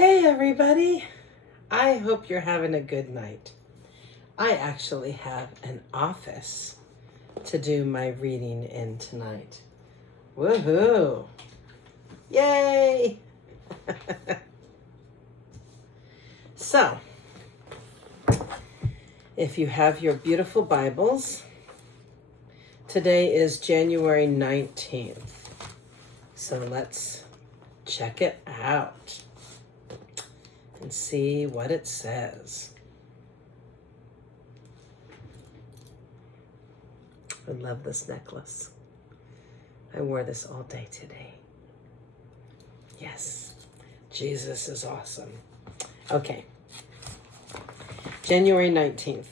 Hey everybody, I hope you're having a good night. I actually have an office to do my reading in tonight. Woohoo! Yay! So, if you have your beautiful Bibles, today is January 19th. So let's check it out and see what it says. I love this necklace. I wore this all day today. Yes, Jesus is awesome. Okay, January 19th.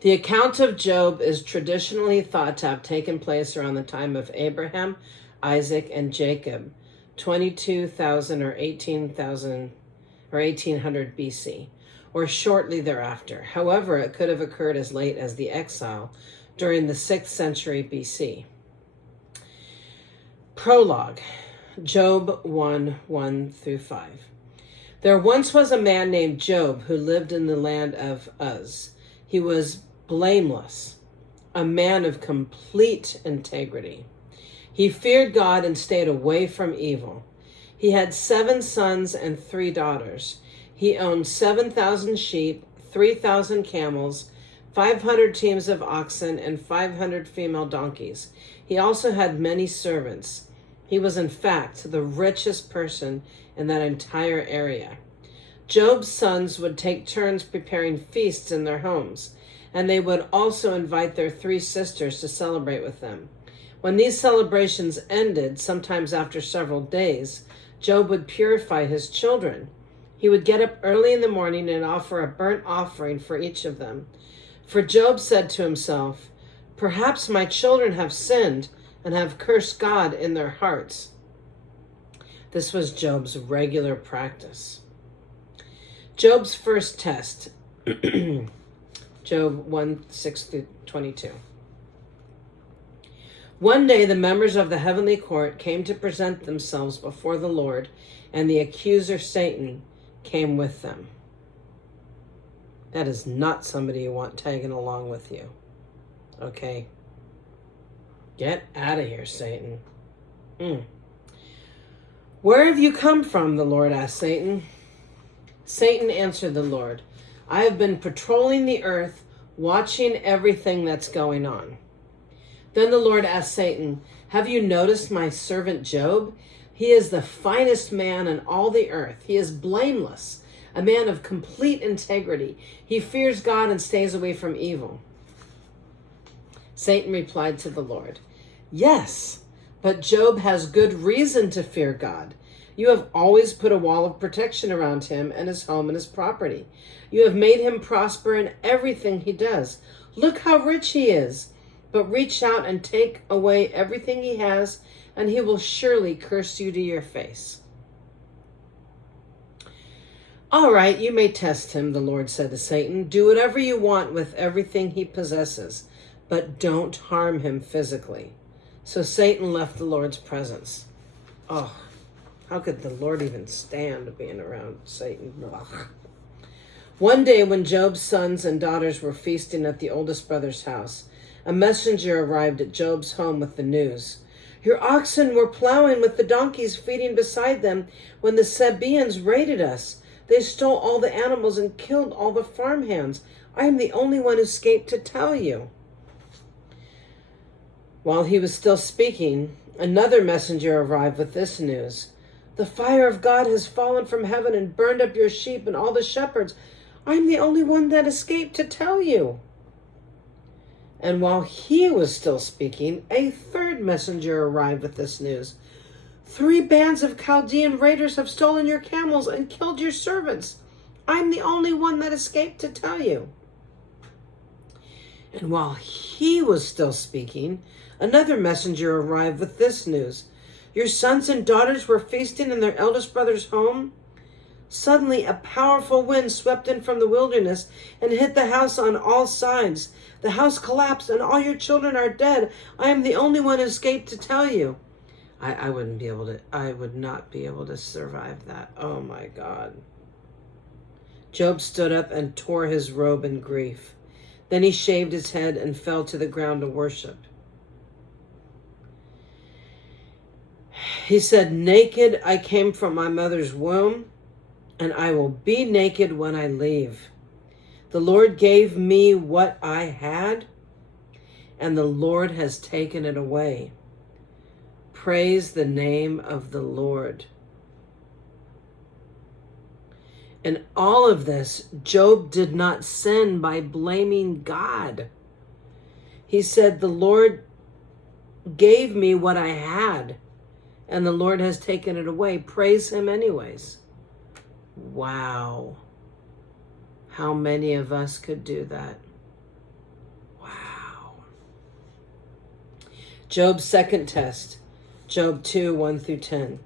The account of Job is traditionally thought to have taken place around the time of Abraham, Isaac, and Jacob, 22,000 or 18,000 or 1800 BC, or shortly thereafter. However, it could have occurred as late as the exile during the 6th century BC. Prologue, Job 1:1-5. There once was a man named Job who lived in the land of Uz. He was blameless, a man of complete integrity. He feared God and stayed away from evil. He had 7 sons and 3 daughters. He owned 7,000 sheep, 3,000 camels, 500 teams of oxen, and 500 female donkeys. He also had many servants. He was, in fact, the richest person in that entire area. Job's sons would take turns preparing feasts in their homes, and they would also invite their 3 sisters to celebrate with them. When these celebrations ended, sometimes after several days, Job would purify his children. He would get up early in the morning and offer a burnt offering for each of them. For Job said to himself, "Perhaps my children have sinned and have cursed God in their hearts." This was Job's regular practice. Job's first test, Job 1:6-22. One day the members of the heavenly court came to present themselves before the Lord, and the accuser Satan came with them. That is not somebody you want tagging along with you. Okay? Get out of here, Satan. Where have you come from? The Lord asked Satan. Satan answered the Lord, "I have been patrolling the earth, watching everything that's going on." Then the Lord asked Satan, "Have you noticed my servant Job? He is the finest man in all the earth. He is blameless, a man of complete integrity. He fears God and stays away from evil." Satan replied to the Lord, "Yes, but Job has good reason to fear God. You have always put a wall of protection around him and his home and his property. You have made him prosper in everything he does. Look how rich he is. But reach out and take away everything he has, and he will surely curse you to your face." "All right, you may test him," the Lord said to Satan. "Do whatever you want with everything he possesses, but don't harm him physically." So Satan left the Lord's presence. Oh, how could the Lord even stand being around Satan? Ugh. One day when Job's sons and daughters were feasting at the oldest brother's house, a messenger arrived at Job's home with the news. "Your oxen were plowing with the donkeys feeding beside them when the Sabaeans raided us. They stole all the animals and killed all the farmhands. I am the only one who escaped to tell you." While he was still speaking, another messenger arrived with this news. "The fire of God has fallen from heaven and burned up your sheep and all the shepherds. I am the only one that escaped to tell you." And while he was still speaking, a third messenger arrived with this news. 3 bands of Chaldean raiders have stolen your camels and killed your servants. I'm the only one that escaped to tell you." And while he was still speaking, another messenger arrived with this news. "Your sons and daughters were feasting in their eldest brother's home. Suddenly, a powerful wind swept in from the wilderness and hit the house on all sides. The house collapsed and all your children are dead. I am the only one who escaped to tell you." I wouldn't be able to, I would not be able to survive that. Oh my God. Job stood up and tore his robe in grief. Then he shaved his head and fell to the ground to worship. He said, naked I came from my mother's womb, and I will be naked when I leave. The Lord gave me what I had, and the Lord has taken it away. Praise the name of the Lord. In all of this, Job did not sin by blaming God. He said, the Lord gave me what I had, and the Lord has taken it away. Praise him anyways. Wow. How many of us could do that? Wow. Job's second test. Job 2, 1 through 10.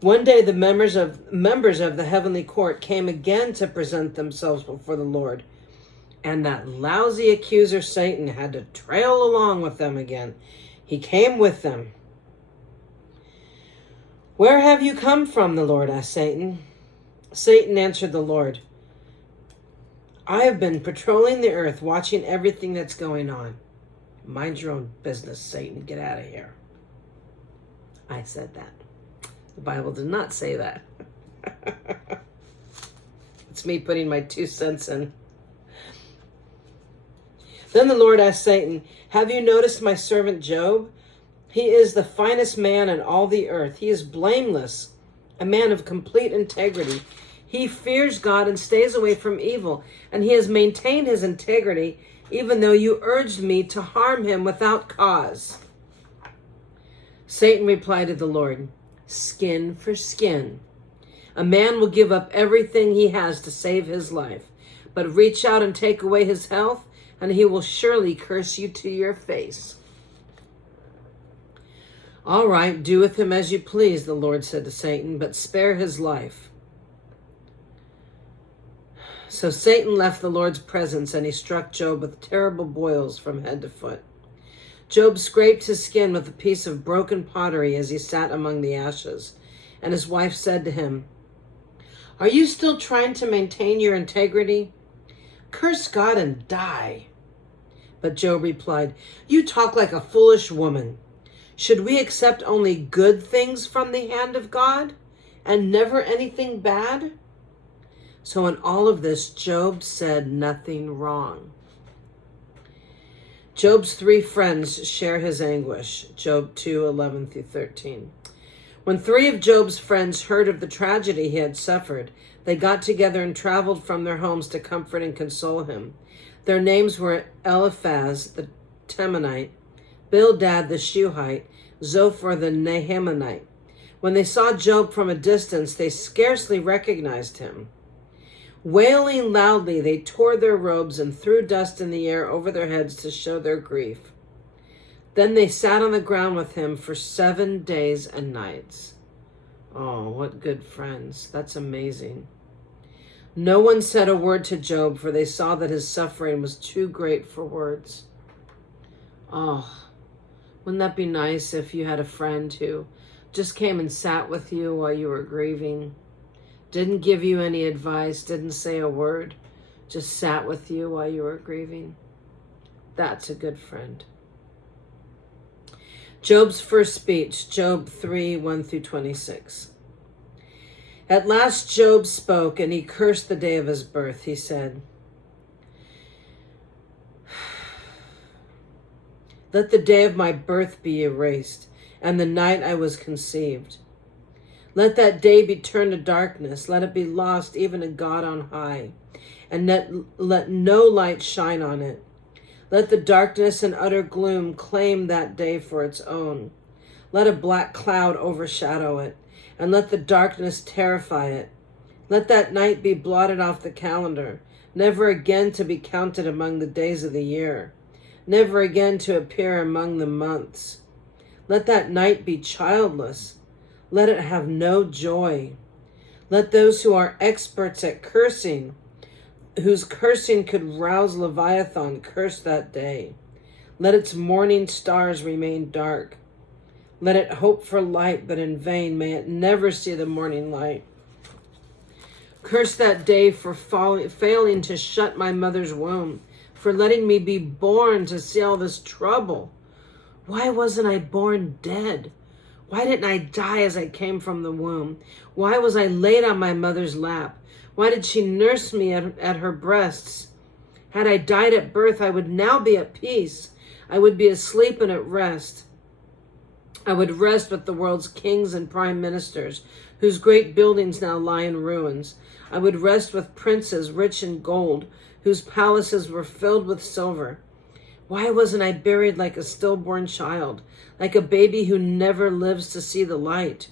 One day the members of the heavenly court came again to present themselves before the Lord. And that lousy accuser Satan had to trail along with them again. He came with them. Where have you come from, the Lord asked Satan. Satan answered the Lord, I have been patrolling the earth, watching everything that's going on. Mind your own business, Satan. Get out of here. I said that. The Bible did not say that. It's me putting my 2 cents in. Then the Lord asked Satan, have you noticed my servant Job? He is the finest man in all the earth. He is blameless, a man of complete integrity. He fears God and stays away from evil, and he has maintained his integrity, even though you urged me to harm him without cause. Satan replied to the Lord, skin for skin. A man will give up everything he has to save his life, but reach out and take away his health, and he will surely curse you to your face. All right, do with him as you please, the Lord said to Satan, but spare his life. So Satan left the Lord's presence, and he struck Job with terrible boils from head to foot. Job scraped his skin with a piece of broken pottery as he sat among the ashes. And his wife said to him, are you still trying to maintain your integrity? Curse God and die. But Job replied, you talk like a foolish woman. Should we accept only good things from the hand of God and never anything bad? So in all of this, Job said nothing wrong. Job's 3 friends share his anguish. Job 2, 11 through 13. When 3 of Job's friends heard of the tragedy he had suffered, they got together and traveled from their homes to comfort and console him. Their names were Eliphaz the Temanite, Bildad the Shuhite, Zophar the Nahamanite. When they saw Job from a distance, they scarcely recognized him. Wailing loudly, they tore their robes and threw dust in the air over their heads to show their grief. Then they sat on the ground with him for 7 days and nights. Oh, what good friends. That's amazing. No one said a word to Job, for they saw that his suffering was too great for words. Oh, wouldn't that be nice if you had a friend who just came and sat with you while you were grieving? Didn't give you any advice, didn't say a word, just sat with you while you were grieving. That's a good friend. Job's first speech, Job 3, 1 through 26. At last Job spoke, and he cursed the day of his birth. He said, let the day of my birth be erased, and the night I was conceived. Let that day be turned to darkness. Let it be lost even to God on high, and let no light shine on it. Let the darkness and utter gloom claim that day for its own. Let a black cloud overshadow it, and let the darkness terrify it. Let that night be blotted off the calendar, never again to be counted among the days of the year, never again to appear among the months. Let that night be childless. Let it have no joy. Let those who are experts at cursing, whose cursing could rouse Leviathan, curse that day. Let its morning stars remain dark. Let it hope for light, but in vain. May it never see the morning light. Curse that day for failing to shut my mother's womb, for letting me be born to see all this trouble. Why wasn't I born dead? Why didn't I die as I came from the womb? Why was I laid on my mother's lap? Why did she nurse me at her breasts? Had I died at birth, I would now be at peace. I would be asleep and at rest. I would rest with the world's kings and prime ministers, whose great buildings now lie in ruins. I would rest with princes rich in gold, whose palaces were filled with silver. Why wasn't I buried like a stillborn child, like a baby who never lives to see the light?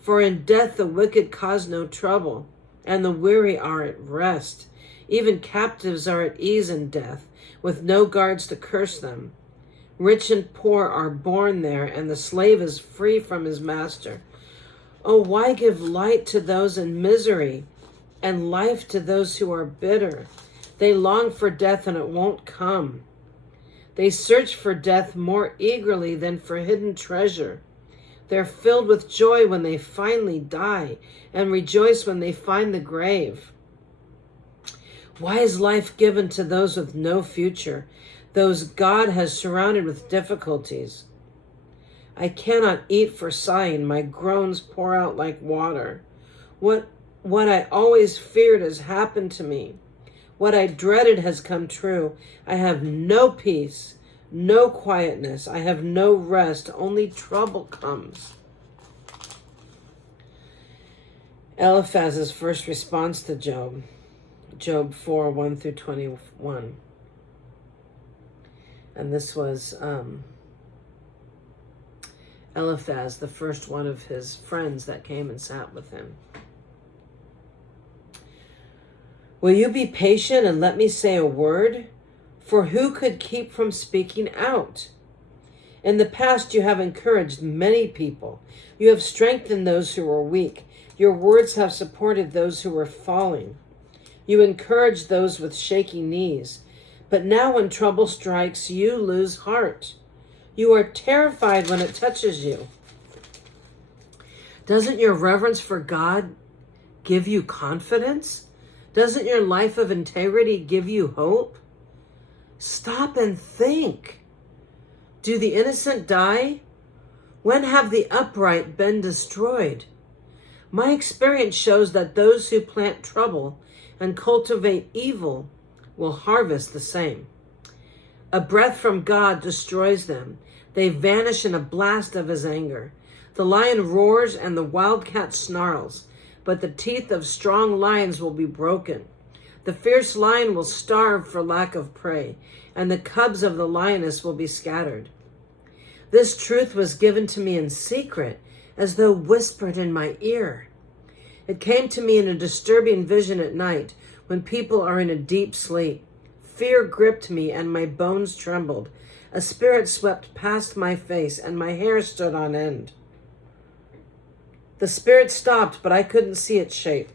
For in death the wicked cause no trouble, and the weary are at rest. Even captives are at ease in death, with no guards to curse them. Rich and poor are born there, and the slave is free from his master. Oh, why give light to those in misery, and life to those who are bitter? They long for death, and it won't come. They search for death more eagerly than for hidden treasure. They're filled with joy when they finally die, and rejoice when they find the grave. Why is life given to those with no future, those God has surrounded with difficulties? I cannot eat for sighing, my groans pour out like water. What I always feared has happened to me. What I dreaded has come true. I have no peace, no quietness. I have no rest. Only trouble comes. Eliphaz's first response to Job. Job 4, 1 through 21. And this was Eliphaz, the first one of his friends that came and sat with him. Will you be patient and let me say a word? For who could keep from speaking out? In the past, you have encouraged many people. You have strengthened those who were weak. Your words have supported those who were falling. You encourage those with shaky knees. But now when trouble strikes, you lose heart. You are terrified when it touches you. Doesn't your reverence for God give you confidence? Doesn't your life of integrity give you hope? Stop and think. Do the innocent die? When have the upright been destroyed? My experience shows that those who plant trouble and cultivate evil will harvest the same. A breath from God destroys them. They vanish in a blast of his anger. The lion roars and the wildcat snarls, but the teeth of strong lions will be broken. The fierce lion will starve for lack of prey, and the cubs of the lioness will be scattered. This truth was given to me in secret, as though whispered in my ear. It came to me in a disturbing vision at night, when people are in a deep sleep. Fear gripped me, and my bones trembled. A spirit swept past my face, and my hair stood on end. The spirit stopped, but I couldn't see its shape.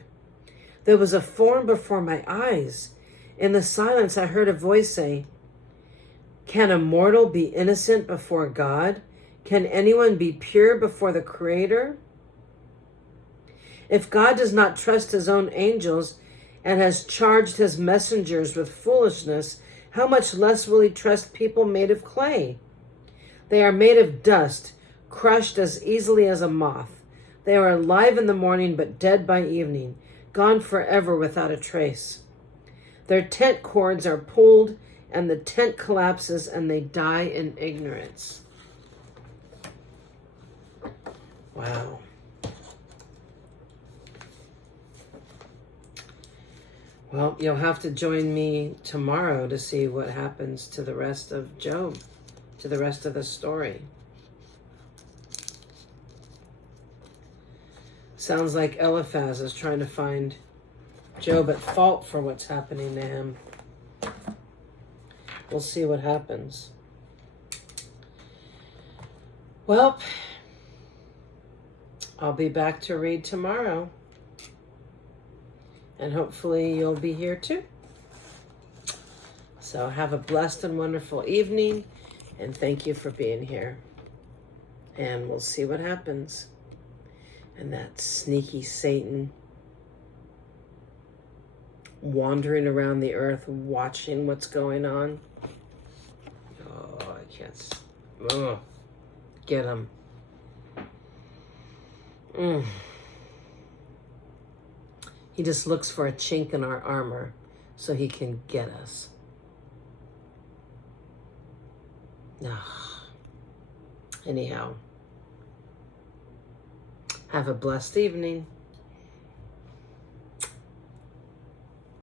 There was a form before my eyes. In the silence, I heard a voice say, "Can a mortal be innocent before God? Can anyone be pure before the Creator? If God does not trust his own angels and has charged his messengers with foolishness, how much less will he trust people made of clay? They are made of dust, crushed as easily as a moth. They are alive in the morning, but dead by evening, gone forever without a trace. Their tent cords are pulled, and the tent collapses, and they die in ignorance." Wow. Well, you'll have to join me tomorrow to see what happens to the rest of Job, to the rest of the story. Sounds like Eliphaz is trying to find Job at fault for what's happening to him. We'll see what happens. Well, I'll be back to read tomorrow. And hopefully you'll be here too. So have a blessed and wonderful evening. And thank you for being here. And we'll see what happens. And that sneaky Satan wandering around the earth, watching what's going on. Oh, I can't. Oh, get him. He just looks for a chink in our armor so he can get us. Anyhow, have a blessed evening.